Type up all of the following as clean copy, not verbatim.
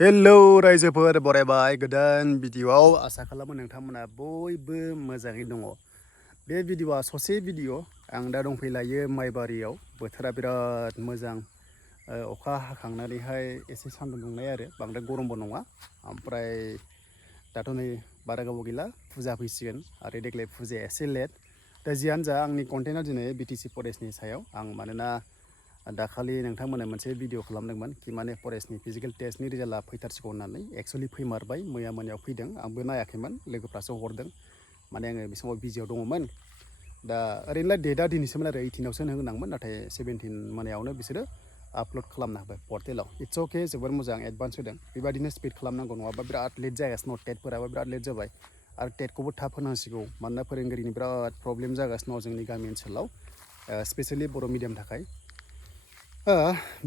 Hello रायजोफोर बरायबाय गोदान भिडिअआव आसा खालामो नोंथांमोना बयबो मोजाङै दङ। बे भिडिअआ ससे भिडिअ आं दा दंफैलायो माइबारियाव बोथोरा बिराद मोजां अखा हाखांनानैहाय एसे सान्दुं दुंनाय आरो बांद्राय गरमबो नङा। ओमफ्राय दाथ' नै बारा गोबाव गैला फुजा फैसिगोन आरो देग्लाय फुजाया एसे लेट। दा जियानो जा आंनि कन्टेन्टआ दिनै बिटिसि फरेस्टनि सायाव आं मानोना दाखालि नोंथांमोना मोनसे भिडिअ खालामदोंमोन कि माने फरेस्टनि फिजिकेल टेस्टनि रिजाल्टआ फैथारसिगौ होननानै एक्सुवेलि फैमारबाय मैया मोनायाव फैदों आंबो नायाखैमोन लोगोफ्रासो हरदों माने आङो बे समाव बिजियाव दङमोन। दा ओरैनोलाय डेटआ दिनैसोमोन आरो 18आवसो होनो गोनांमोन नाथाय 17 मोनायावनो बिसोरो आपल'ड खालामना होबाय पर्टेलाव। इट्स अके जोबोर मोजां एडभान्स होदों बेबायदिनो स्पिड खालामनांगौ नङाबा बिराद लेट जागासिनो दङ टेटफोराबो बिराद लेट जाबाय आरो टेटखौबो थाब होनांसिगौ मानोना फोरोंगिरिनि बिराद प्रब्लेम जागासिनो दङ जोंनि गामि ओनसोलाव स्पेसियेलि बर' मिडियामनि थाखाय।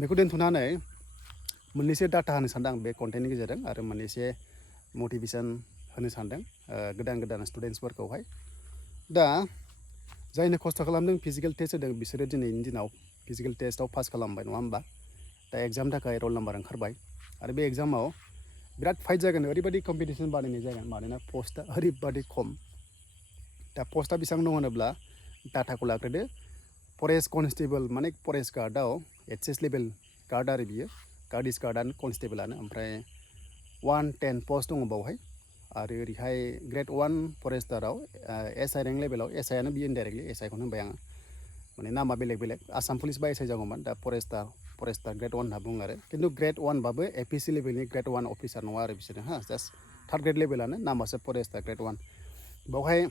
बेखौ दोनथ'नानै मोननैसो डाटा होनो सानदों आं बे कन्टेन्टनि गेजेरजों आरो मोननैसो मटिभेसन होनो सानदों गोदान गोदान स्टुडेन्टसफोरखौहाय। दा जायनो खस्थ' खालामदों फिजिकेल टेस्ट होदों बिसोरो दिनैनि दिनाव फिजिकेल टेस्टआव पास खालामबाय नङा होमबा। दा एग्जामनि थाखाय रल नाम्बार ओंखारबाय आरो बे एग्जामाव बिराद फाइट जागोन ओरैबायदि कम्पिटिसन बानायनाय जागोन मानोना पस्टआ ओरैबायदि खम। दा पस्टआ बेसेबां दं होनोब्ला डाटाखौ लाग्रोदो। फरेस्ट कनस्टेबल माने फरेस्ट गार्डआव एचएस लेभेल गार्ड आरो बियो गार्ड इस गार्डआनो कनस्टेबलानो ओमफ्राय 110 पस्ट दङ बावहाय आरो ओरैहाय ग्रेड 1 फरेस्टाराव एसआइ रेंक लेभेलाव एसआइआनो बियो इनडाइरेक्टलि एसआइखौनो होनबाय आङो माने नामा बेलेग बेलेग आसाम पुलिस बा एसआइ जागौमोन दा फरेस्टार ग्रेड 1 होनना बुङो आरो खिन्थु ग्रेड 1 बाबो एपिसि लेभेलनि ग्रेड 1 अफिसार नङा आरो बिसोरो जास्ट थार्ड ग्रेड लेभेलानो नामासो फरेस्टार ग्रेड 1 बावहाय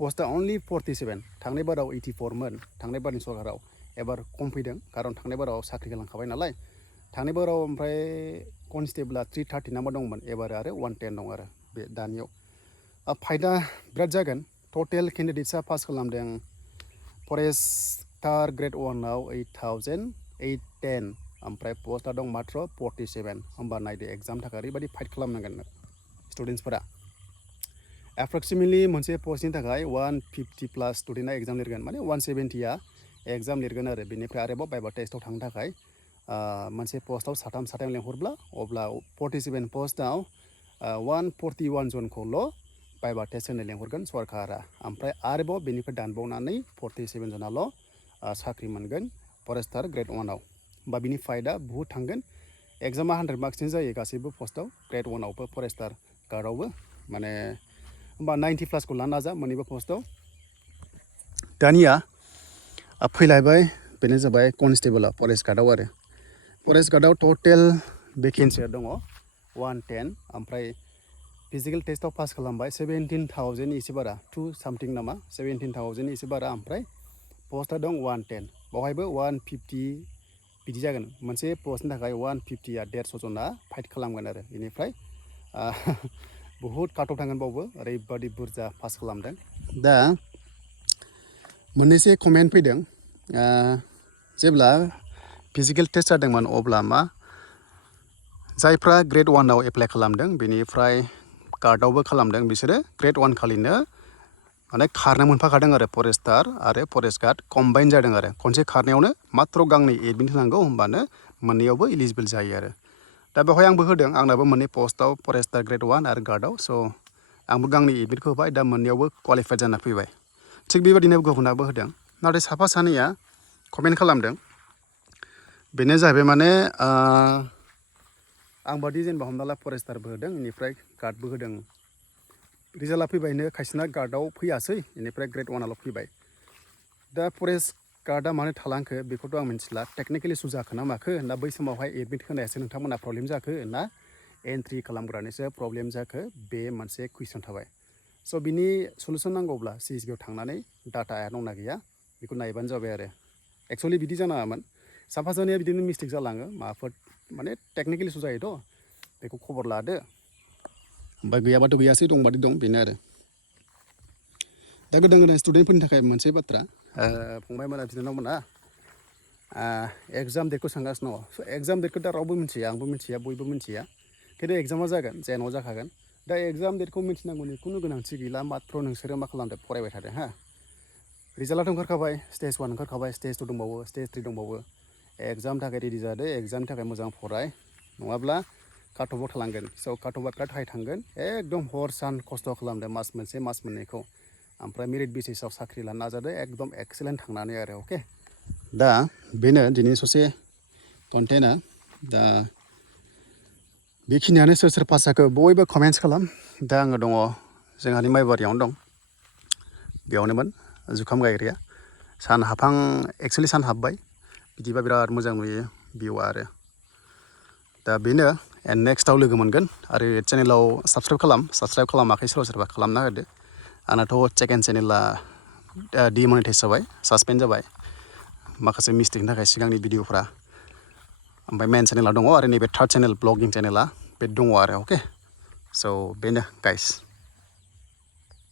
पस्टआ अनलि 47 थांनाय बाराव 84 मोन थांनाय बारनि सरकाराव एबार खम फैदों खारन थांनाय बाराव साख्रि होलांखाबाय नालाय थांनाय बाराव ओमफ्राय कनस्टेबला 330 नामा दंमोन एबार आरो 110 दं आरो बे दानियाव फाइटआ बिराद जागोन। टटेल केन्डिडेट्सआ पास खालामदों फरेस्टार ग्रेड 1आव 8810 ओमफ्राय पस्टआ दं मात्र 47 होमबा नायदो एग्जामनि थाखाय ओरैबायदि फाइट खालामनांगोन स्टुडेन्टसफोरा। एप्रक्सिमेटलि मोनसे पस्टनि थाखाय 150 प्लास स्टुडेन्टआ एग्जाम लिरगोन माने 170आ एग्जाम लिरगोन आरो बेनिफ्राय आरोबाव बाइबा टेस्टआव थांनो थाखाय मोनसे पस्टआव साथाम लेंहरब्ला अब्ला 47 पस्टआव 141 जनखौल' बाइबा टेस्ट होनो लेंहरगोन सरकारा ओमफ्राय आरोबाव बेनिफ्राय दानबावनानै 47 जनाल' साख्रि मोनगोन फरेस्टार ग्रेड 1आव होमबा बिनि फाइटआ बुहुत थांगोन। एग्जामा 100 मार्क्सनि जायो गासैबो पस्टआव ग्रेड 1आवबो फरेस्टार गार्डआवबो माने होमबा 90 प्लासखौ लानो नाजा मोननैबो पस्टआव। दानिया फैलायबाय बेनो जाबाय कनस्टेबलाव फरेस्ट गार्डआव आरो फरेस्ट गार्डआव टटेल भेकेन्सिया दङ 110 ओमफ्राय फिजिकेल टेस्टआव पास खालामबाय 17,000 एसे बारा 2 सामथिं नामा 17,000 एसे बारा ओमफ्राय पस्टआ दं 110 बावहायबो 150 बिदि जागोन मोनसे पस्टनि थाखाय 150आ 150 जना फाइट खालामगोन आरो बेनिफ्राय बुहुत काटअफ थांगोन बावबो ओरैबादि बुरजा पास खालामदों। दा मोननैसो कमेन्ट फैदों जेब्ला फिजिकेल टेस्ट जादोंमोन अब्ला मा जायफ्रा ग्रेड 1आव एप्लाइ खालामदों बेनिफ्राय गार्डआवबो खालामदों बिसोरो ग्रेड 1 खालिनो माने खारनो मोनफाखादों आरो फरेस्टार आरो फरेस्ट गार्ड कम्बाइन जादों आरो खनसे खारनायावनो मात्र गांनै एडमिट होनांगौ होमबानो मोननैयावबो इलिजिबोल जायो आरो दा बेवहाय आंबो होदों आंनाबो मोननै पस्टआव फरेस्टार ग्रेड 1 आरो गार्डआव स' आंबो गांनै एडमिटखौ होबाय दा मोननैयावबो क्वालिफाइड जाना फैबाय। थिग बेबायदिनो गुबुनाबो होदों नाथाय साफा सानैया कमेन्ट खालामदों बेनो जाहैबाय माने आंबादि जेनेबा हमना ला फरेस्टारबो होदों बेनिफ्राय गार्डबो होदों रिजाल्टआ फैबायनो खायसेना गार्डआव फैयासै बेनिफ्राय ग्रेड 1आल' फैबाय। दा फरेस्ट गार्डआ मानो थालांखो बेखौथ' आं मिथिला टेकनिकेलि इसु जाखो ना माखो ना बै समावहाय एडमिट होनायासो नोंथांमोना प्रब्लेम जाखो ना एन्ट्रि खालामग्रानिसो प्रब्लेम जाखो बे मोनसे कुइसन थाबाय। स' बिनि सलुसन नांगौब्ला CSBआव थांनानै डाटाया दंना गैया बेखौ नायबानो जाबाय आरो एक्सुवेलि बिदि जानाङामोन साफा सानैया बिदिनो मिस्टेक जालाङो माबाफोर माने टेकनिकेल इसु जायोथ' बेखौ खबर लादो ओमफ्राय गैयाबाथ' गैयासै दंबादि दं बेनो आरो। दा गोदान गोदान स्टुडेन्टफोरनि थाखाय मोनसे बाथ्रा फंबायमोना बिनानावमोना एग्जाम डेटखौ सोंगासिनो दङ। स' एग्जाम डेटखौ दा रावबो मिथिया आंबो मिथिया बयबो मिथिया खिन्थु एग्जामा जागोन जेन'बा जाखागोन। दा एग्जाम डेटखौ मिथिनांगौनि खुनु गोनांथि गैला मात्र नोंसोरो मा खालामदो फरायबाय थादो रिजाल्टआथ' ओंखारखाबाय स्टेज 1 ओंखारखाबाय स्टेज 2 दंबावो स्टेज 3 दंबावो एग्जामनि थाखाय रेडि जादो एग्जामनि थाखाय मोजां फराय नङाब्ला काटअफआव थालांगोन स' काटअफआ बिराद हाइ थांगोन एकदम हर सान खस्थ' खालामदो मास मोनसे मास मोननैखौ ओमफ्राय मेरिट बेसिसाव साख्रि लानो नाजादो एकदम एक्सेलेन्ट थांनानै आरो अके दा बेनो दिनै ससे कन्टेन्टआ दा बेखिनियानो सोर सोर पास जाखो बयबो कमेन्ट्स खालाम दा आङो दङ जोंहानि माइबारियावनो दं बेयावनोमोन जुखाम गायग्राया सान हाबहां एक्सुवेलि सान हाबबाय बिदिबा बिराद मोजां नुयो भिउआ आरो दा बेनो एन्ड नेक्स्टआव लोगो मोनगोन आरो चेनेलाव साबस्क्राइब खालामाखै सोरबा खालामना होदो आंनाथ' सेकेन्ड चेनेला डिमनिटाइज जाबाय सासपेन्ड जाबाय माखासे मिस्टेकनि थाखाय सिगांनि भिडिअफ्रा ओमफ्राय मेन चेनेला दङ आरो नैबे थार्ड चेनेल ब्लगिं चेनेला बे दङ आरो अके स' बेनो गाइस